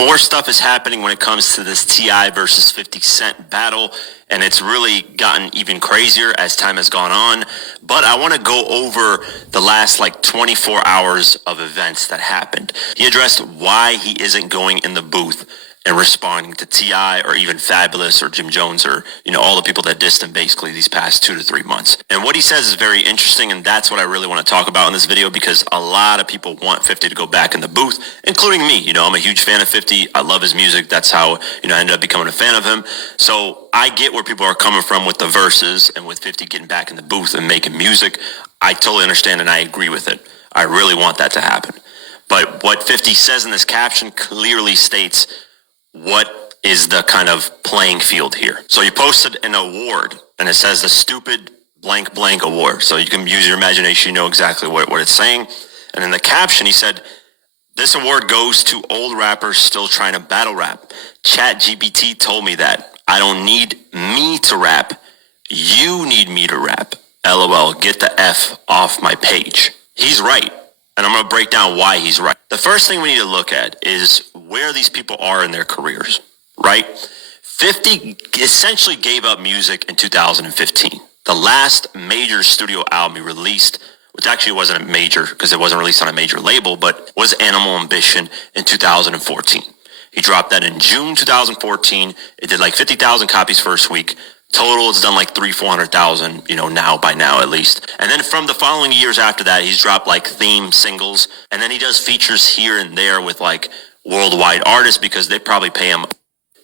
More stuff is happening when it comes to this T.I. versus 50 Cent battle, and it's really gotten even crazier as time has gone on. But I want to go over the last 24 hours of events that happened. He addressed why he isn't going in the booth and responding to T.I. or even Fabulous or Jim Jones or, all the people that dissed him basically these past 2 to 3 months. And what he says is very interesting, and that's what I really want to talk about in this video, because a lot of people want 50 to go back in the booth, including me. I'm a huge fan of 50. I love his music. That's how, I ended up becoming a fan of him. So I get where people are coming from with the verses and with 50 getting back in the booth and making music. I totally understand and I agree with it. I really want that to happen. But what 50 says in this caption clearly states what is the kind of playing field here. So he posted an award, and it says the stupid blank blank award. So you can use your imagination, you know exactly what it's saying. And in the caption, he said, this award goes to old rappers still trying to battle rap. ChatGPT told me that. I don't need me to rap. You need me to rap. LOL, get the F off my page. He's right. And I'm going to break down why he's right. The first thing we need to look at is where these people are in their careers, right? 50 essentially gave up music in 2015. The last major studio album he released, which actually wasn't a major because it wasn't released on a major label, but was Animal Ambition in 2014. He dropped that in June 2014. It did 50,000 copies first week. Total, it's done 300,000-400,000, by now at least. And then from the following years after that, he's dropped theme singles. And then he does features here and there with worldwide artists because they probably pay him a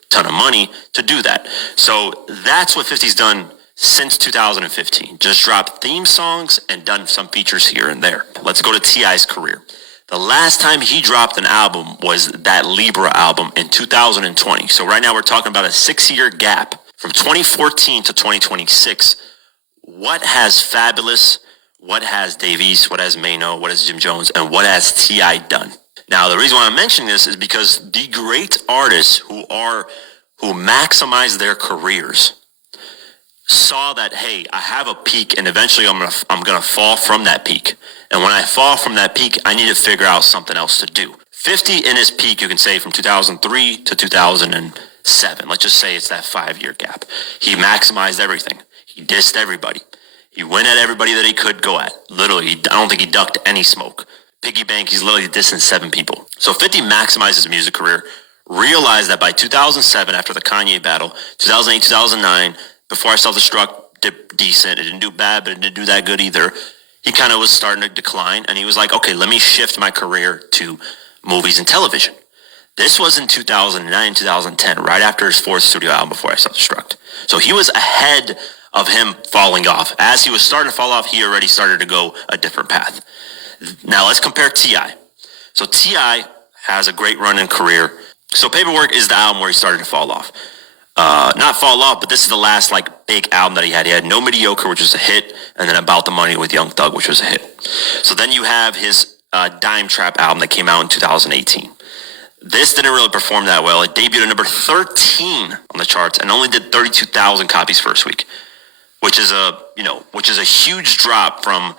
ton of money to do that. So that's what 50's done since 2015. Just dropped theme songs and done some features here and there. Let's go to T.I.'s career. The last time he dropped an album was that Libra album in 2020. So right now we're talking about a 6-year gap. From 2014 to 2026, what has Fabulous, what has Dave East, what has Mano, what has Jim Jones, and what has T.I. done? Now, the reason why I'm mentioning this is because the great artists who maximize their careers saw that, hey, I have a peak, and eventually I'm gonna fall from that peak. And when I fall from that peak, I need to figure out something else to do. 50 in his peak, you can say from 2003 to 2007. Let's just say it's that 5-year gap. He maximized everything. He dissed everybody. He went at everybody that he could go at. Literally, I don't think he ducked any smoke. Piggy bank, he's literally dissing 7 people. So 50 maximized his music career, realized that by 2007, after the Kanye battle, 2008, 2009, Before I Self-Destruct did decent. It didn't do bad, but it didn't do that good either. He kind of was starting to decline, and he was like, okay, let me shift my career to movies and television. This was in 2009, 2010, right after his 4th studio album, Before I Self-Destruct. So he was ahead of him falling off. As he was starting to fall off, he already started to go a different path. Now let's compare T.I. So T.I. has a great run in career. So Paperwork is the album where he started to fall off. Not fall off, but this is the last big album that he had. He had No Mediocre, which was a hit, and then About the Money with Young Thug, which was a hit. So then you have his Dime Trap album that came out in 2018. This didn't really perform that well. It debuted at number 13 on the charts and only did 32,000 copies first week, which is a huge drop from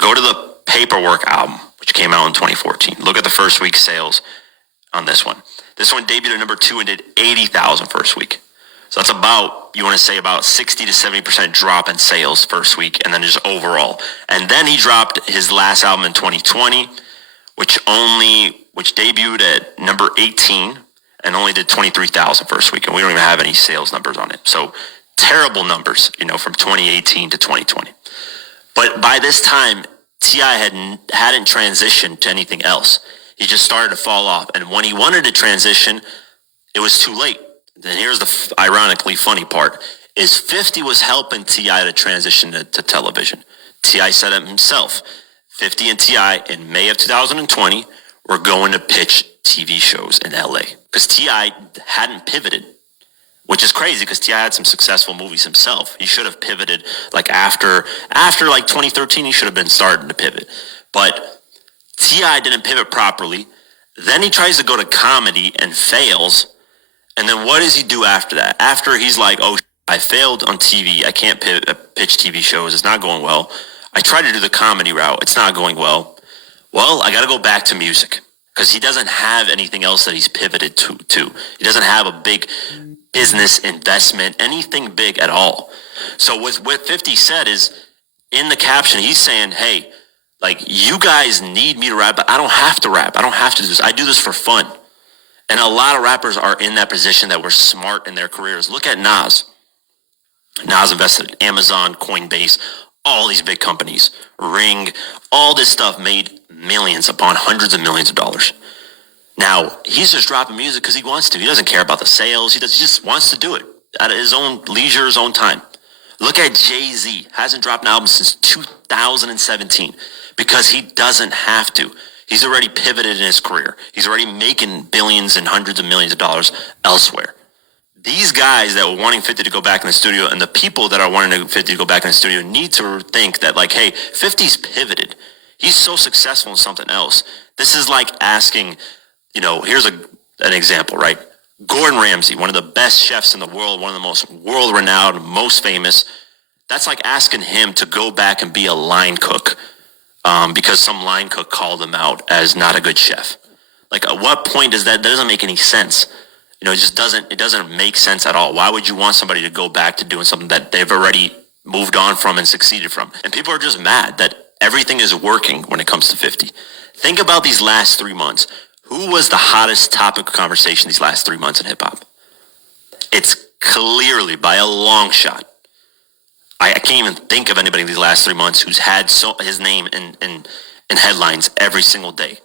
go to the Paperwork album, which came out in 2014. Look at the first week sales on this one. This one debuted at number 2 and did 80,000 first week. So that's about 60 to 70% drop in sales first week, and then just overall. And then he dropped his last album in 2020, which debuted at number 18 and only did 23,000 first week, and we don't even have any sales numbers on it. So terrible numbers, from 2018 to 2020. But by this time, T.I. hadn't transitioned to anything else. He just started to fall off, and when he wanted to transition, it was too late. Then here's the ironically funny part, is 50 was helping T.I. to transition to television. T.I. said it himself. 50 and T.I. in May of 2020 were going to pitch TV shows in LA because T.I. hadn't pivoted, which is crazy because T.I. had some successful movies himself. He should have pivoted after 2013. He should have been starting to pivot, but T.I. didn't pivot properly. Then he tries to go to comedy and fails. And then what does he do after that? After he's like, oh, I failed on TV. I can't pitch TV shows. It's not going well. I tried to do the comedy route. It's not going well. Well, I got to go back to music. because he doesn't have anything else that he's pivoted to. He doesn't have a big business investment, anything big at all. So what 50 said is, in the caption, he's saying, hey, like, you guys need me to rap, but I don't have to rap. I don't have to do this. I do this for fun. And a lot of rappers are in that position that were smart in their careers. Look at Nas. Nas invested in Amazon, Coinbase, all these big companies, Ring, all this stuff made millions upon hundreds of millions of dollars. Now, he's just dropping music because he wants to. He doesn't care about the sales. He just wants to do it at his own leisure, his own time. Look at Jay-Z. Hasn't dropped an album since 2017 because he doesn't have to. He's already pivoted in his career. He's already making billions and hundreds of millions of dollars elsewhere. These guys that were wanting 50 to go back in the studio and the people that are wanting 50 to go back in the studio need to think that, like, hey, 50's pivoted. He's so successful in something else. This is like asking, here's an example, right? Gordon Ramsay, one of the best chefs in the world, one of the most world-renowned, most famous. That's like asking him to go back and be a line cook because some line cook called him out as not a good chef. Like, at what point does that doesn't make any sense? It doesn't make sense at all. Why would you want somebody to go back to doing something that they've already moved on from and succeeded from? And people are just mad that everything is working when it comes to 50. Think about these last 3 months. Who was the hottest topic of conversation these last 3 months in hip hop? It's clearly, by a long shot, I can't even think of anybody these last 3 months who's had his name in headlines every single day.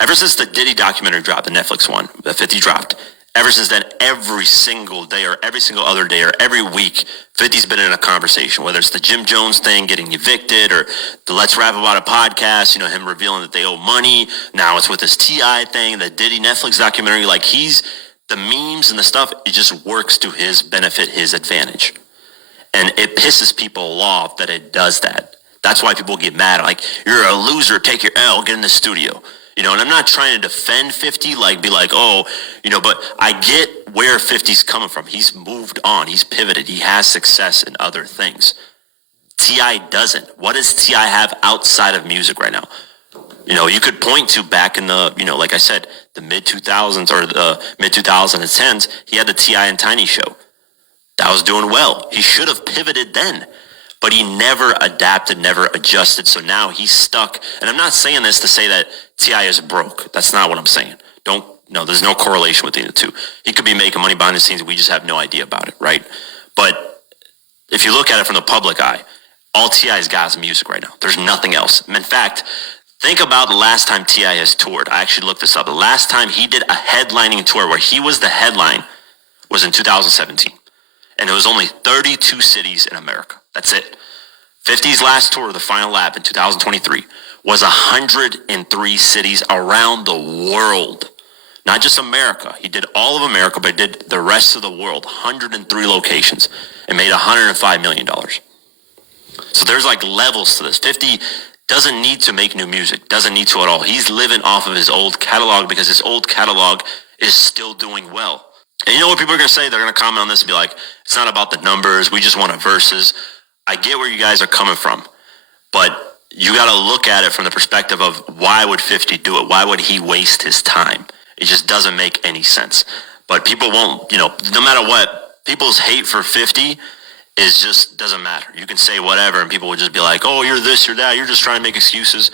Ever since the Diddy documentary dropped, the Netflix one, the 50 dropped, ever since then, every single day or every single other day or every week, 50's been in a conversation, whether it's the Jim Jones thing, getting evicted, or the Let's Rap About It podcast, him revealing that they owe money. Now it's with this T.I. thing, the Diddy Netflix documentary. Like, the memes and the stuff, it just works to his benefit, his advantage. And it pisses people off that it does that. That's why people get mad. Like, you're a loser, take your L, get in the studio. And I'm not trying to defend 50, be like, but I get where 50's coming from. He's moved on. He's pivoted. He has success in other things. T.I. doesn't. What does T.I. have outside of music right now? You could point to back in the, like I said, the mid-2000s or the mid-2010s, he had the T.I. and Tiny show. That was doing well. He should have pivoted then. But he never adapted, never adjusted. So now he's stuck. And I'm not saying this to say that T.I. is broke. That's not what I'm saying. There's no correlation between the two. He could be making money behind the scenes. We just have no idea about it, right? But if you look at it from the public eye, all T.I.'s got is music right now. There's nothing else. In fact, think about the last time T.I. has toured. I actually looked this up. The last time he did a headlining tour where he was the headline was in 2017. And it was only 32 cities in America. That's it. 50's last tour, the final lap in 2023, was 103 cities around the world. Not just America. He did all of America, but he did the rest of the world, 103 locations, and made $105 million. So there's levels to this. 50 doesn't need to make new music, doesn't need to at all. He's living off of his old catalog because his old catalog is still doing well. And you know what people are going to say? They're going to comment on this and be like, it's not about the numbers. We just want a verses. I get where you guys are coming from, but you got to look at it from the perspective of why would 50 do it? Why would he waste his time? It just doesn't make any sense. But people won't, no matter what, people's hate for 50 is just doesn't matter. You can say whatever and people will just be like, oh, you're this, you're that. You're just trying to make excuses.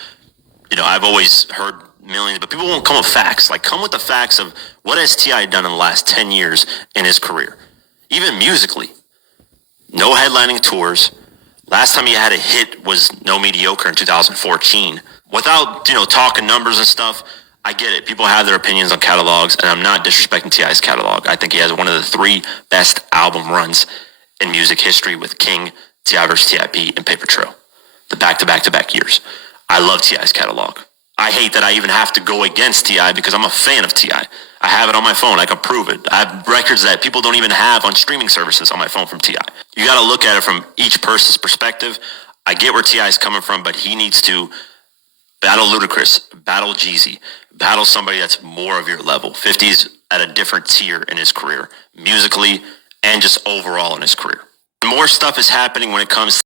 I've always heard millions, but people won't come with facts. Come with the facts of what has T.I. done in the last 10 years in his career. Even musically. No headlining tours. Last time he had a hit was No Mediocre in 2014. Without, talking numbers and stuff, I get it. People have their opinions on catalogs, and I'm not disrespecting T.I.'s catalog. I think he has one of the 3 best album runs in music history with King, T.I. vs. T.I.P., and Paper Trail. The back-to-back-to-back years. I love T.I.'s catalog. I hate that I even have to go against T.I. because I'm a fan of T.I. I have it on my phone. I can prove it. I have records that people don't even have on streaming services on my phone from T.I. You got to look at it from each person's perspective. I get where T.I. is coming from, but he needs to battle Ludacris, battle Jeezy, battle somebody that's more of your level. 50's at a different tier in his career, musically and just overall in his career. More stuff is happening when it comes